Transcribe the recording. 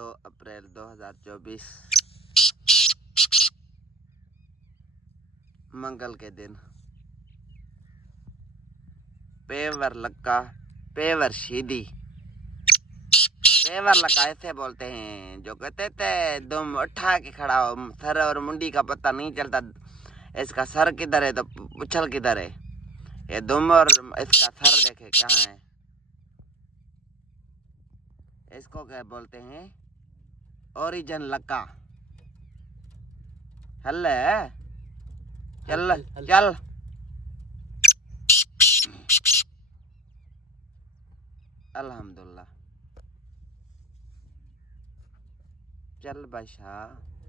2 अप्रैल 2024 मंगल के दिन pure लक्का pure शीदी pure लक्का ऐसे बोलते हैं। जो कहते थे दुम उठा के खड़ा हो, सर और मुंडी का पता नहीं चलता, इसका सर किधर है तो उछल किधर है। ये दुम और इसका सर देखे कहाँ है। इसको क्या बोलते हैं? ओरिजिन लक्का। हल चल चल अल्हम्दुलिल्लाह। चल बादशाह।